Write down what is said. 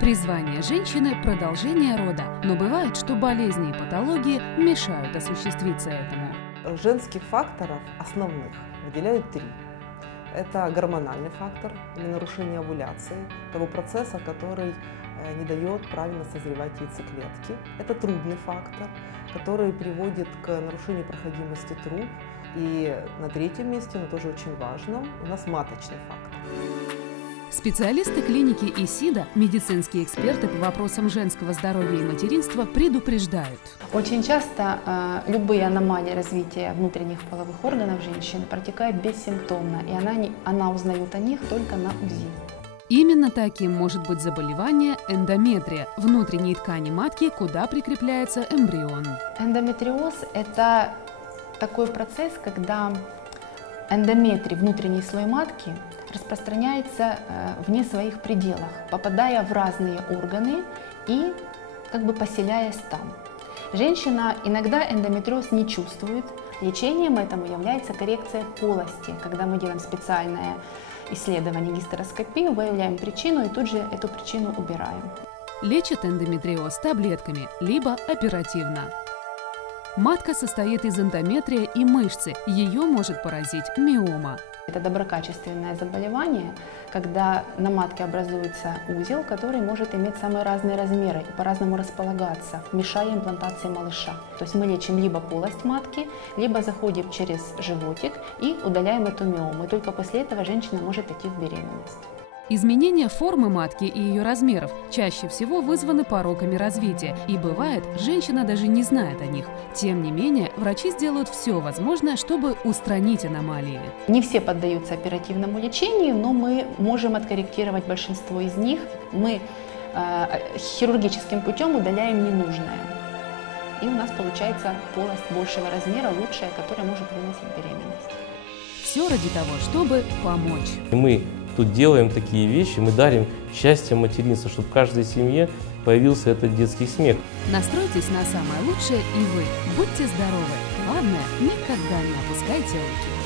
Призвание женщины – продолжение рода, но бывает, что болезни и патологии мешают осуществиться этому. Женских факторов основных выделяют три. Это гормональный фактор или нарушение овуляции, того процесса, который не дает правильно созревать яйцеклетки. Это трубный фактор, который приводит к нарушению проходимости труб. И на третьем месте, но тоже очень важно, у нас маточный фактор. Специалисты клиники ИСИДа, медицинские эксперты по вопросам женского здоровья и материнства предупреждают. Очень часто любые аномалии развития внутренних половых органов женщины протекают бессимптомно, и она узнает о них только на УЗИ. Именно таким может быть заболевание эндометрия – внутренней ткани матки, куда прикрепляется эмбрион. Эндометриоз – это такой процесс, когда эндометрий, внутренний слой матки, распространяется вне своих пределов, попадая в разные органы и как бы поселяясь там. Женщина иногда эндометриоз не чувствует. Лечением этому является коррекция полости, когда мы делаем специальное исследование гистероскопию, выявляем причину и тут же эту причину убираем. Лечат эндометриоз таблетками, либо оперативно. Матка состоит из эндометрия и мышцы, ее может поразить миома. Это доброкачественное заболевание, когда на матке образуется узел, который может иметь самые разные размеры и по-разному располагаться, мешая имплантации малыша. То есть мы лечим либо полость матки, либо заходим через животик и удаляем эту миому. И только после этого женщина может идти в беременность. Изменения формы матки и ее размеров чаще всего вызваны пороками развития, и бывает, женщина даже не знает о них. Тем не менее, врачи сделают все возможное, чтобы устранить аномалии. Не все поддаются оперативному лечению, но мы можем откорректировать большинство из них. Мы хирургическим путем удаляем ненужное. И у нас получается полость большего размера, лучшая, которая может выносить беременность. Все ради того, чтобы помочь. Мы тут делаем такие вещи, мы дарим счастье материнства, чтобы в каждой семье появился этот детский смех. Настройтесь на самое лучшее, и вы будьте здоровы. Главное, никогда не опускайте руки.